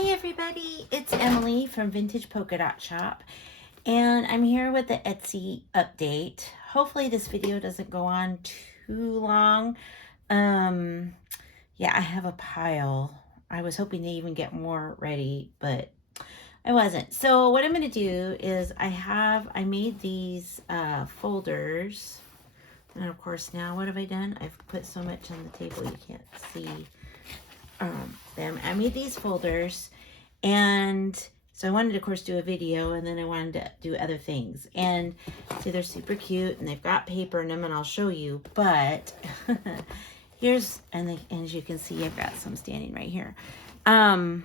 Hi everybody, it's Emily from Vintage Polka Dot Shop, and I'm here with the Etsy update. Hopefully this video doesn't go on too long. Yeah, I have a pile. I was hoping to even get more ready, but I wasn't. So what I'm going to do is I made these folders, and of course now what have I done? I've put so much on the table you can't see them. I made these folders, and so I wanted to, of course, do a video, and then I wanted to do other things. And see, they're super cute, and they've got paper in them, and I'll show you. But here's, and as you can see, I've got some standing right here. And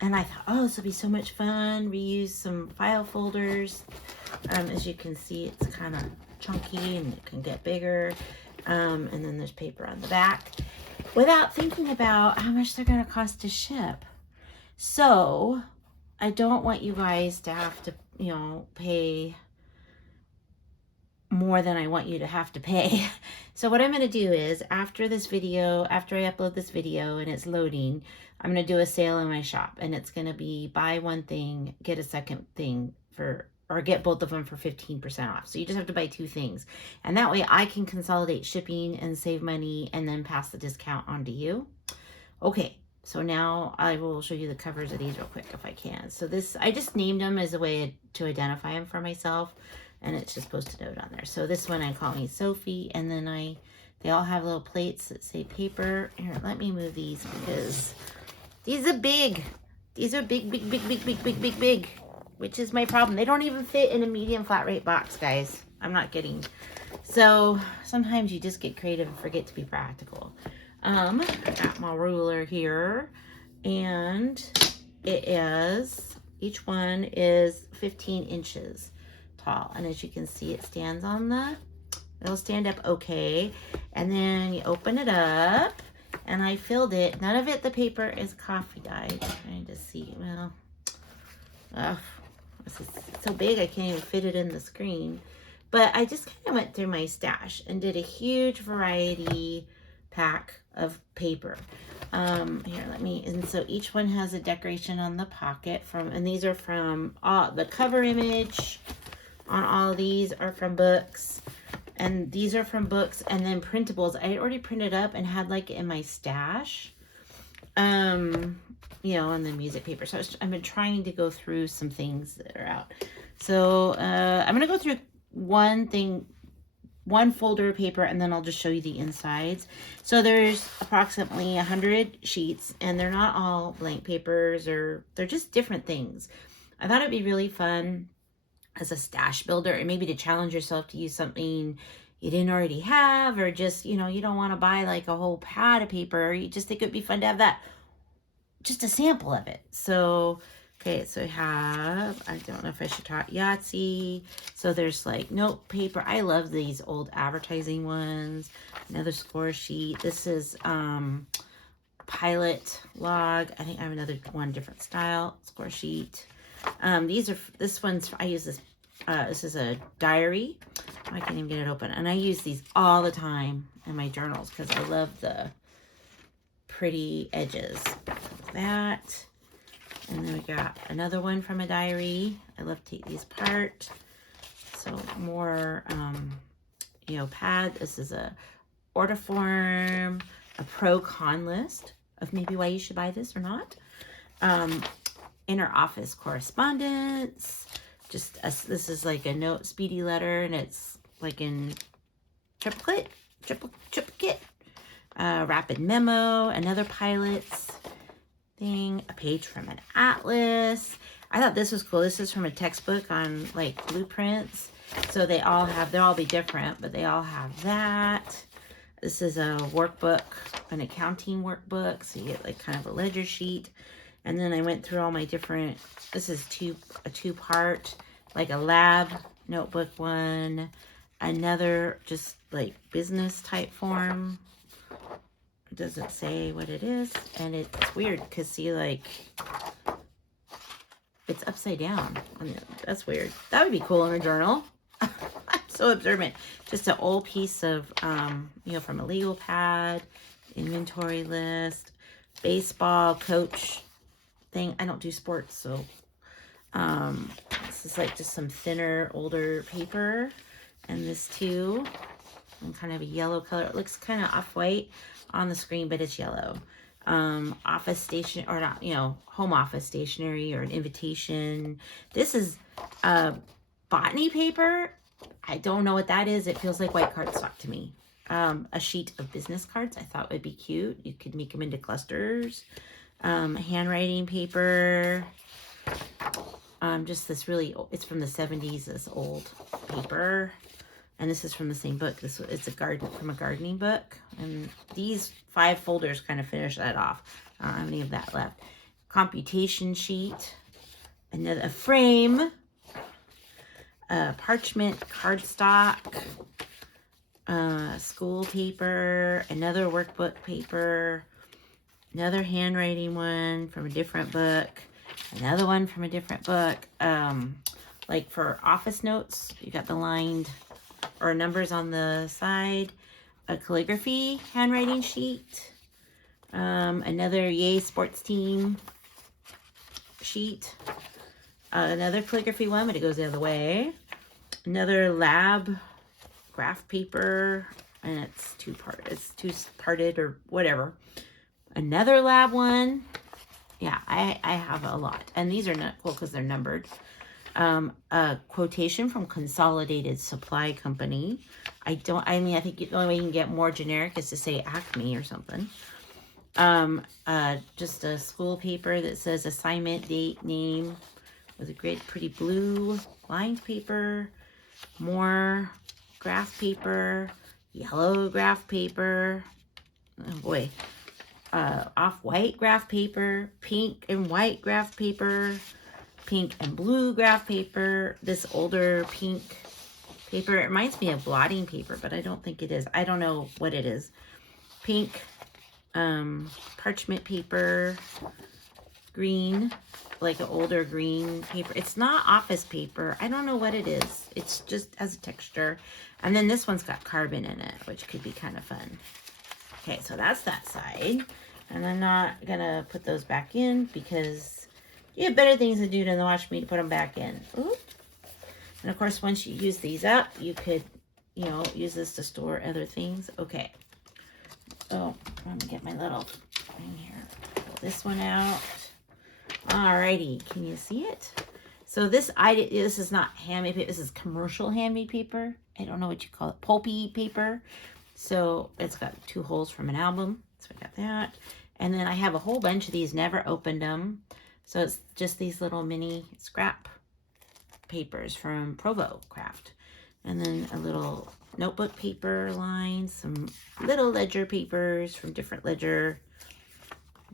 I thought, oh, this will be so much fun. Reuse some file folders. As you can see, it's kind of chunky, and it can get bigger. And then there's paper on the back, without thinking about how much they're going to cost to ship. So I don't want you guys to have to, pay more than I want you to have to pay. So what I'm going to do is, after I upload this video and it's loading, I'm going to do a sale in my shop, and it's going to be buy one thing, get a second thing or get both of them for 15% off. So you just have to buy two things. And that way I can consolidate shipping and save money and then pass the discount on to you. Okay, so now I will show you the covers of these real quick if I can. So I just named them as a way to identify them for myself. And it's just Post-it note on there. So this one I'm calling Sophie. And then they all have little plates that say paper. Here, let me move these because these are big. These are big, big, big, big, big, big, big, big. Which is my problem. They don't even fit in a medium flat rate box, guys. I'm not kidding. So sometimes you just get creative and forget to be practical. I got my ruler here, and each one is 15 inches tall. And as you can see, it'll stand up okay. And then you open it up, and I filled it. None of it, the paper is coffee dyed. I'm trying to see, this is so big I can't even fit it in the screen. But I just kind of went through my stash and did a huge variety pack of paper. And so each one has a decoration on the pocket and these are from the cover image on all of these are from books, and these are from books, and then printables I had already printed up and had in my stash. And then music paper. So I've been trying to go through some things that are out. So I'm going to go through one folder of paper, and then I'll just show you the insides. So there's approximately 100 sheets, and they're not all blank papers, or they're just different things. I thought it'd be really fun as a stash builder, and maybe to challenge yourself to use something you didn't already have, or just, you don't want to buy a whole pad of paper. You just think it'd be fun to have that, just a sample of it. So, okay, so I don't know if I should talk Yahtzee. So there's note paper. I love these old advertising ones. Another score sheet. This is pilot log. I think I have another one, different style score sheet. I use this. This is a diary. I can't even get it open. And I use these all the time in my journals because I love the pretty edges. That. And then we got another one from a diary. I love to take these apart. So more, pad. This is a order form, a pro-con list of maybe why you should buy this or not. Inner office correspondence. This is a note speedy letter, and it's in triplicate. Rapid memo, another pilot's thing, a page from an atlas. I thought this was cool. This is from a textbook on blueprints. So they'll all be different, but they all have that. This is a workbook, an accounting workbook. So you get kind of a ledger sheet. And then I went through all my different, this is a two-part, a lab notebook one, another just business type form. It doesn't say what it is, and it's weird because see, it's upside down. That's weird. That would be cool in a journal. I'm so observant. Just an old piece of, from a legal pad, inventory list, baseball coach thing. I don't do sports, so this is like just some thinner, older paper. And this too, in kind of a yellow color. It looks kind of off-white on the screen, but it's yellow. Office station, or not, you know, home office stationery or an invitation. This is botany paper. I don't know what that is. It feels like white cardstock to me. A sheet of business cards I thought would be cute. You could make them into clusters. Handwriting paper. Just this really, it's from the 70s, this old paper. And this is from the same book. It's from a gardening book. And these 5 folders kind of finish that off. I don't have any of that left. Computation sheet. A frame. Parchment cardstock. School paper. Another workbook paper. Another handwriting one from a different book. Another one from a different book. Like for office notes, you got the lined or numbers on the side. A calligraphy handwriting sheet. Another Yay Sports Team sheet. Another calligraphy one, but it goes the other way. Another lab graph paper, and it's two-parted or whatever. Another lab one. Yeah, I have a lot. And these are not cool because they're numbered. A quotation from Consolidated Supply Company. I think the only way you can get more generic is to say Acme or something. Just a school paper that says assignment, date, name with a great pretty blue lined paper. More graph paper, yellow graph paper. Oh boy. Off-white graph paper, pink and white graph paper, pink and blue graph paper, this older pink paper. It reminds me of blotting paper, but I don't think it is. I don't know what it is. Pink parchment paper, green, like an older green paper. It's not office paper. I don't know what it is. It's just has a texture. And then this one's got carbon in it, which could be kind of fun. Okay, so that's that side. And I'm not going to put those back in because you have better things to do than watch me to put them back in. Ooh. And of course, once you use these up, you could, you know, use this to store other things. Okay. Oh, let me get my little thing here. Pull this one out. Alrighty. Can you see it? So this is not handmade paper. This is commercial handmade paper. I don't know what you call it. Pulpy paper. So it's got 2 holes from an album. So I got that. And then I have a whole bunch of these, never opened them. So it's just these little mini scrap papers from Provo Craft. And then a little notebook paper line, some little ledger papers from different ledger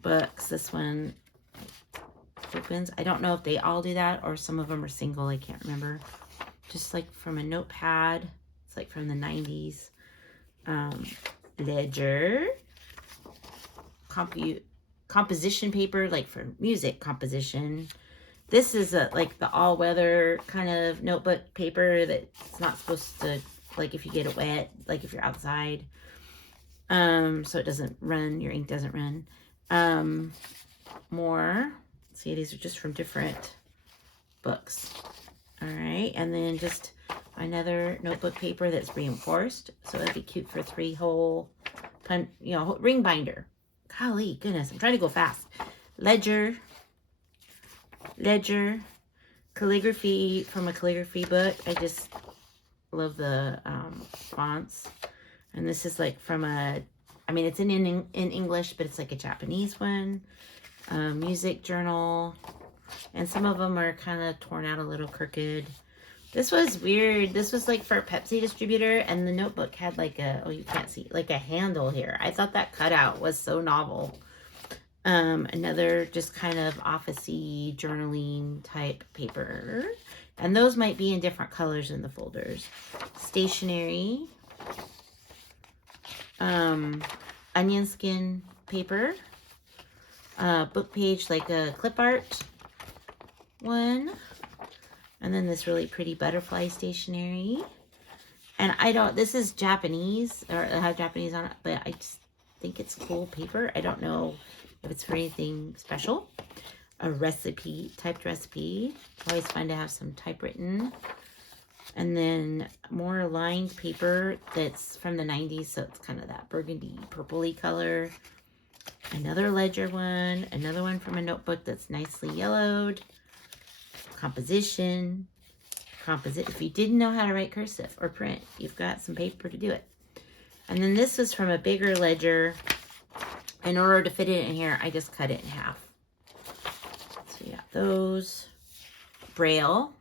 books. This one opens. I don't know if they all do that or some of them are single. I can't remember. Just like from a notepad. It's like from the 90s. Ledger, composition paper, like for music composition. This is like the all-weather kind of notebook paper that's not supposed to, like if you get it wet, like if you're outside, so it doesn't run, your ink doesn't run. More, see, these are just from different books. All right, and then just another notebook paper that's reinforced, so it'd be cute for 3-hole, ring binder. Golly goodness, I'm trying to go fast. Ledger, calligraphy from a calligraphy book. I just love the fonts. And this is like from it's in English, but it's like a Japanese one. Music journal, and some of them are kind of torn out, a little crooked. This was weird. This was like for a Pepsi distributor, and the notebook had like you can't see, like a handle here. I thought that cutout was so novel. Another just kind of office-y journaling type paper. And those might be in different colors in the folders. Stationery. Onion skin paper. Book page, like a clip art one. And then this really pretty butterfly stationery. And this is Japanese, or it has Japanese on it, but I just think it's cool paper. I don't know if it's for anything special. a recipe, typed recipe. Always fun to have some typewritten. And then more lined paper that's from the 90s, so it's kind of that burgundy, purpley color. Another ledger one, another one from a notebook that's nicely yellowed. Composition. If you didn't know how to write cursive or print, you've got some paper to do it. And then this was from a bigger ledger. In order to fit it in here, I just cut it in half. So you got those. Braille.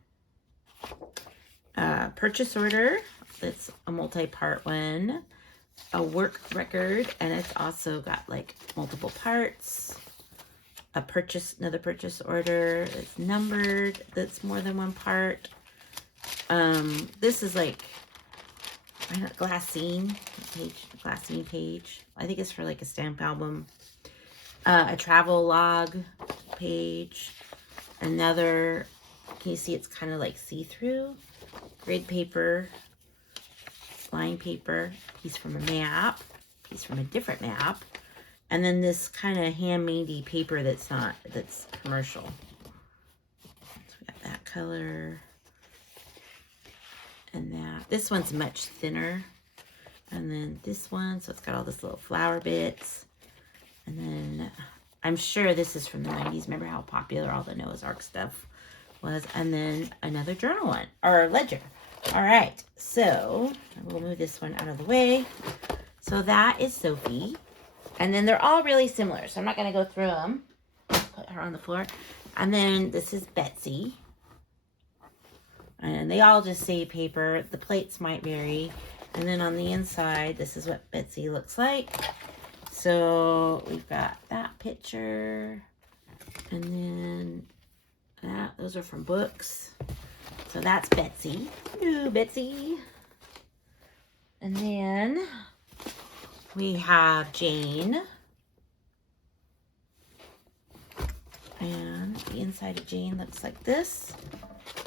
Purchase order. That's a multi-part one. A work record, and it's also got like multiple parts. Another purchase order. It's numbered. That's more than one part. This is like glassine page. I think it's for like a stamp album. A travel log page. Another, can you see it's kind of like see-through? Grid paper, line paper, piece from a map, piece from a different map. And then this kind of handmade paper that's commercial. So we got that color. And that. This one's much thinner. And then this one, so it's got all this little flower bits. And then I'm sure this is from the 90s. Remember how popular all the Noah's Ark stuff was? And then another journal one, or ledger. All right, so we'll move this one out of the way. So that is Sophie. And then they're all really similar, so I'm not going to go through them. Put her on the floor. And then this is Betsy. And they all just say paper. The plates might vary. And then on the inside, this is what Betsy looks like. So we've got that picture. And then those are from books. So that's Betsy. Ooh, Betsy. And then we have Jane. And the inside of Jane looks like this.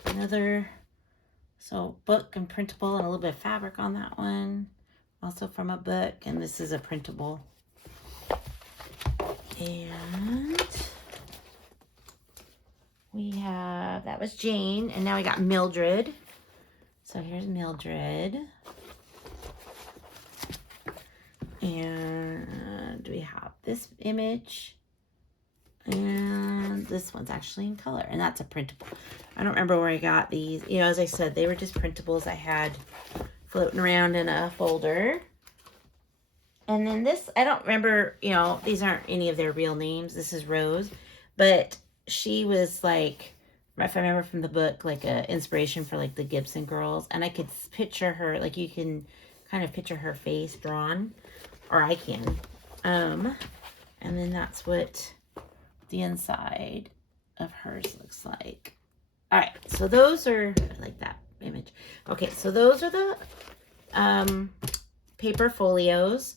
Another, so book and printable, and a little bit of fabric on that one. Also from a book, and this is a printable. And we have, that was Jane, and now we got Mildred. So here's Mildred. And we have this image. And this one's actually in color, and that's a printable. I don't remember where I got these. You know, as I said, they were just printables I had floating around in a folder. And then this, I don't remember, you know, these aren't any of their real names. This is Rose, but she was like, if I remember from the book, like a inspiration for like the Gibson girls. And I could picture her, like you can kind of picture her face drawn, or I can. And then that's what the inside of hers looks like. All right, so those are, I like that image. Okay, so those are the paper folios.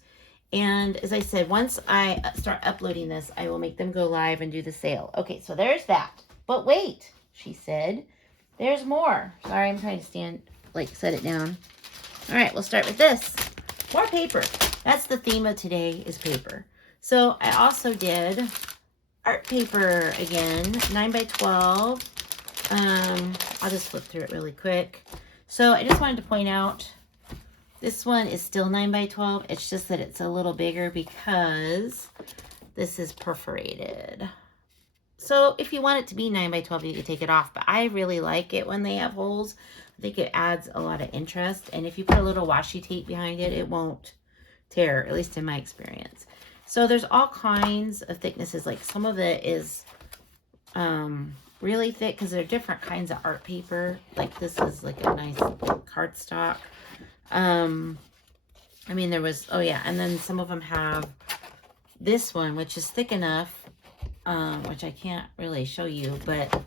And as I said, once I start uploading this, I will make them go live and do the sale. Okay, so there's that. But wait, she said, there's more. Sorry, I'm trying to set it down. All right, we'll start with this. More paper. That's the theme of today, is paper. So I also did art paper again, 9x12. I'll just flip through it really quick. So I just wanted to point out, this one is still 9x12. It's just that it's a little bigger because this is perforated. So if you want it to be 9x12, you can take it off. But I really like it when they have holes. I think it adds a lot of interest. And if you put a little washi tape behind it, it won't tear, at least in my experience. So there's all kinds of thicknesses. Like some of it is really thick because there are different kinds of art paper. Like this is like a nice cardstock. I mean, there was, oh yeah, and then some of them have this one, which is thick enough, which I can't really show you, but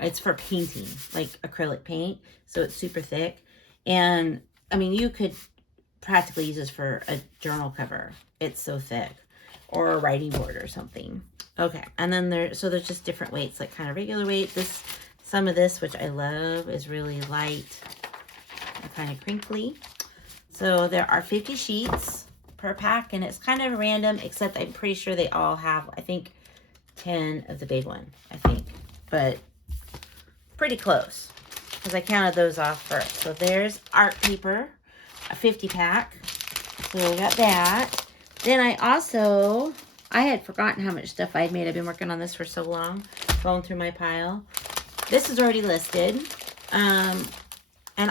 it's for painting, like acrylic paint. So it's super thick. And I mean, you could practically use this for a journal cover. It's so thick, or a writing board or something. Okay, and then there's just different weights, like kind of regular weight. Some of this, which I love, is really light and kind of crinkly. So there are 50 sheets per pack, and it's kind of random, except I'm pretty sure they all have, I think, 10 of the big one, I think. But pretty close, because I counted those off first. So there's art paper, a 50 pack. So we got that. Then I had forgotten how much stuff I had made. I've been working on this for so long, going through my pile. This is already listed. And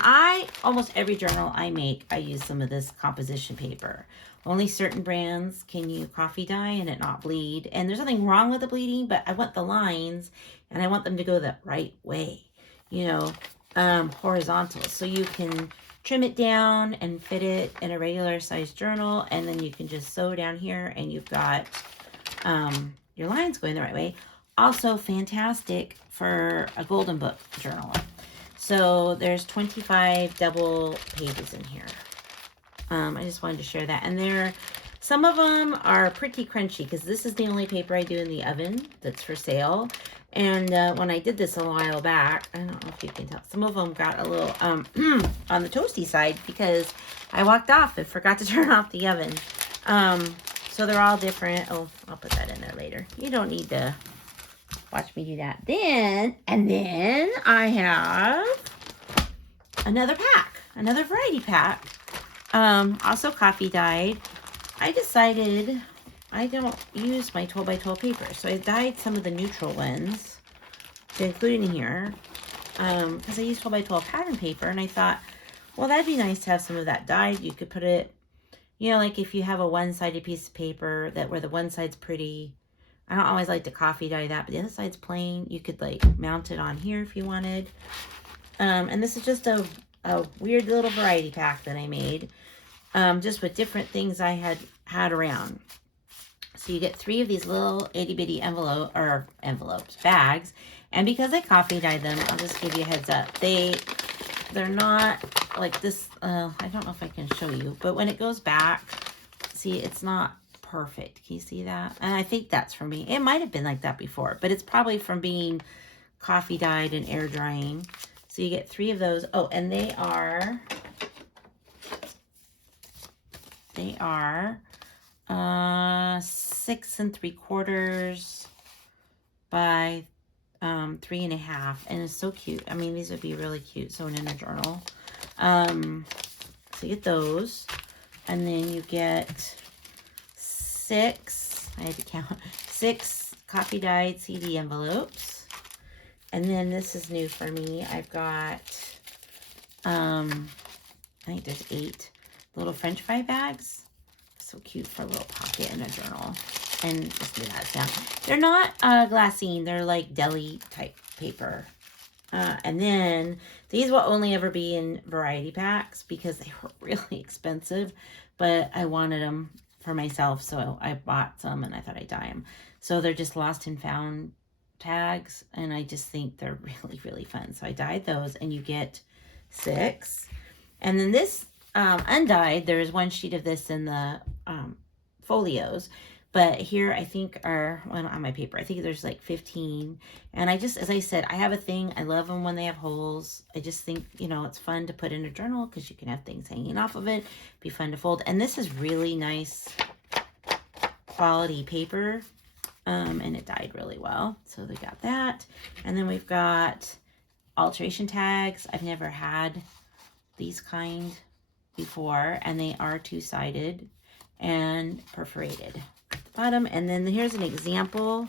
almost every journal I make, I use some of this composition paper. Only certain brands can use coffee dye and it not bleed. And there's nothing wrong with the bleeding, but I want the lines and I want them to go the right way, horizontal. So you can trim it down and fit it in a regular size journal. And then you can just sew down here and you've got your lines going the right way. Also fantastic for a golden book journal. So there's 25 double pages in here. I just wanted to share that. And some of them are pretty crunchy because this is the only paper I do in the oven that's for sale. And when I did this a while back, I don't know if you can tell, some of them got a little on the toasty side because I walked off and forgot to turn off the oven. So they're all different. Oh, I'll put that in there later. You don't need to watch me do that. Then I have another pack, another variety pack. Also coffee dyed. I decided I don't use my 12 by 12 paper, so I dyed some of the neutral ones to include in here because I use 12 by 12 pattern paper, and I thought, well, that'd be nice to have some of that dyed. You could put it, like if you have a one-sided piece of paper where the one side's pretty. I don't always like to coffee dye that, but the other side's plain. You could mount it on here if you wanted. And this is just a weird little variety pack that I made, just with different things I had around. So you get 3 of these little itty bitty envelopes, bags. And because I coffee dyed them, I'll just give you a heads up. They're not like this. I don't know if I can show you, but when it goes back, see, it's not perfect. Can you see that? And I think that's for me. It might have been like that before, but it's probably from being coffee dyed and air drying. So you get 3 of those. Oh, and they are 6 3/4 by 3 1/2, and it's so cute. I mean, these would be really cute sewn in a journal. So you get those, and then you get 6, I had to count, 6 coffee dyed CD envelopes. And then this is new for me. I've got, I think there's 8 little French fry bags. So cute for a little pocket in a journal. And just do that sound. They're not glassine. They're like deli type paper. And then these will only ever be in variety packs because they were really expensive. But I wanted them for myself, so I bought some and I thought I'd dye them. So they're just lost and found tags, and I just think they're really, really fun. So I dyed those, and you get 6. And then this undyed, there's 1 sheet of this in the folios, but here I think on my paper, I think there's 15. And I just, as I said, I have a thing. I love them when they have holes. I just think, it's fun to put in a journal because you can have things hanging off of it. Be fun to fold. And this is really nice quality paper. And it dyed really well. So we got that. And then we've got alteration tags. I've never had these kind before, and they are 2-sided and perforated at the bottom. And then here's an example.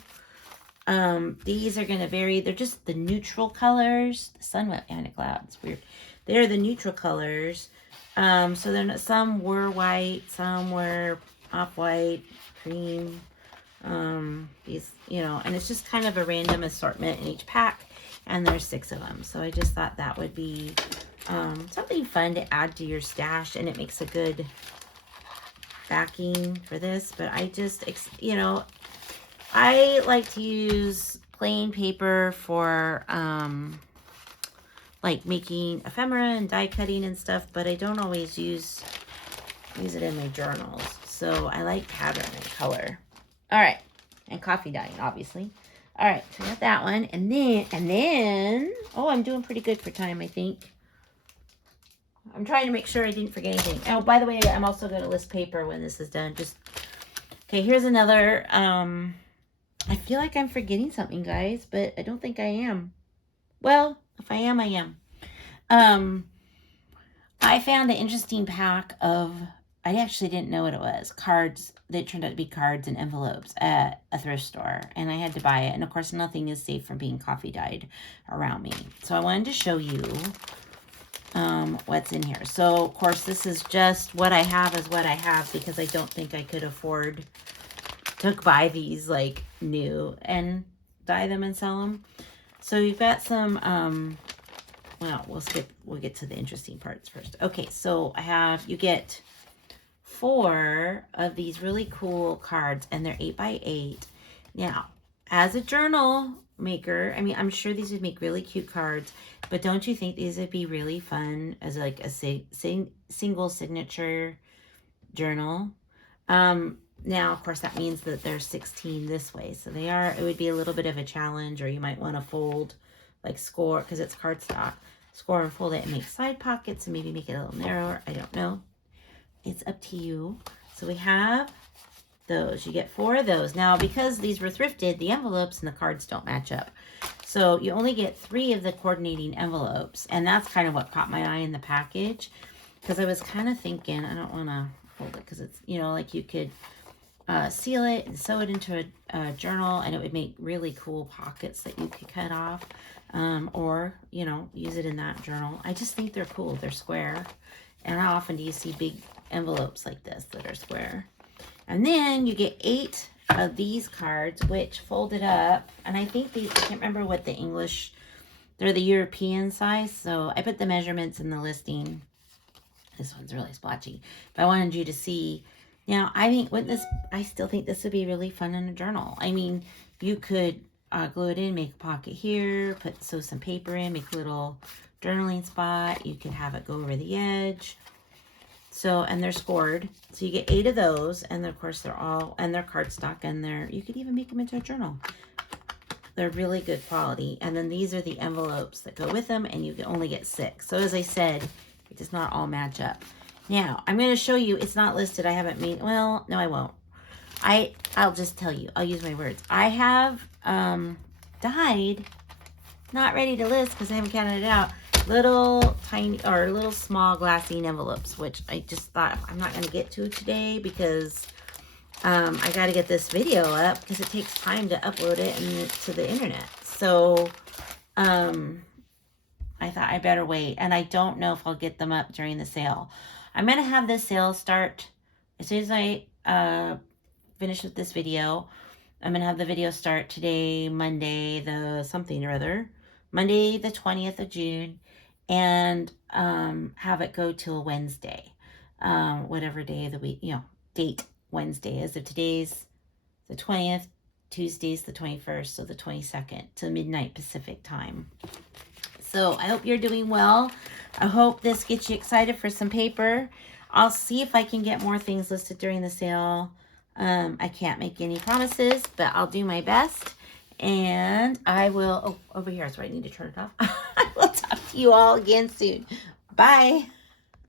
These are going to vary. They're just the neutral colors. The sun went behind a cloud. It's weird. They're the neutral colors. So they're not, some were white, some were off-white, cream. These, and it's just kind of a random assortment in each pack, and there's 6 of them. So I just thought that would be something fun to add to your stash, and it makes a good backing for this. But I just, I like to use plain paper for making ephemera and die cutting and stuff, but I don't always use it in my journals. So I like pattern and color. All right, and coffee dyeing, obviously. All right, so I got that one, and then, oh, I'm doing pretty good for time, I think. I'm trying to make sure I didn't forget anything. Oh, by the way, I'm also going to list paper when this is done. Okay, here's another I feel like I'm forgetting something, guys, but I don't think I am. Well, if I am, I am. Um, I found an interesting pack of, I actually didn't know what it was, cards. They turned out to be cards and envelopes at a thrift store, and I had to buy it. And of course, nothing is safe from being coffee dyed around me. So I wanted to show you what's in here. So, of course, this is just what I have is what I have because I don't think I could afford to buy these like new and dye them and sell them. So you've got some, well, we'll get to the interesting parts first. Okay, so you get 4 of these really cool cards, and they're 8x8. Now, as a journal maker, I mean, I'm sure these would make really cute cards, but don't you think these would be really fun as like a single signature journal? Now, of course, that means that there's 16 this way, so it would be a little bit of a challenge, or you might want to fold, like score, because it's cardstock, score and fold it and make side pockets and maybe make it a little narrower. I don't know. It's up to you. So we have those. You get 4 of those. Now, because these were thrifted, the envelopes and the cards don't match up. So you only get 3 of the coordinating envelopes, and that's kind of what caught my eye in the package, because I was kind of thinking, I don't want to fold it because it's, like you could seal it and sew it into a journal, and it would make really cool pockets that you could cut off, or use it in that journal. I just think they're cool. They're square, and how often do you see big envelopes like this that are square? And then you get 8 of these cards, which folded up, and I think these, I can't remember what the English, they're the European size, so I put the measurements in the listing. This one's really splotchy, but I wanted you to see. Now, I still think this would be really fun in a journal. I mean, you could glue it in, make a pocket here, sew some paper in, make a little journaling spot. You could have it go over the edge. So, and they're scored. So you get 8 of those, and of course they're cardstock, and you could even make them into a journal. They're really good quality. And then these are the envelopes that go with them, and you can only get 6. So as I said, it does not all match up. Now, I'm going to show you, it's not listed. I haven't made, well, no, I won't. I'll just tell you. I'll use my words. I have dyed, not ready to list because I haven't counted it out, little small glassine envelopes, which I just thought I'm not going to get to today because I got to get this video up because it takes time to upload it to the internet. So I thought I better wait, and I don't know if I'll get them up during the sale. I'm going to have this sale start as soon as I finish with this video. I'm going to have the video start today, Monday, the something or other, Monday the 20th of June, and have it go till Wednesday, whatever day of the week, date Wednesday is. If today's the 20th, Tuesday's the 21st, so the 22nd to midnight Pacific time. So I hope you're doing well. I hope this gets you excited for some paper. I'll see if I can get more things listed during the sale. I can't make any promises, but I'll do my best. And I will, over here is where I need to turn it off. I will talk to you all again soon. Bye.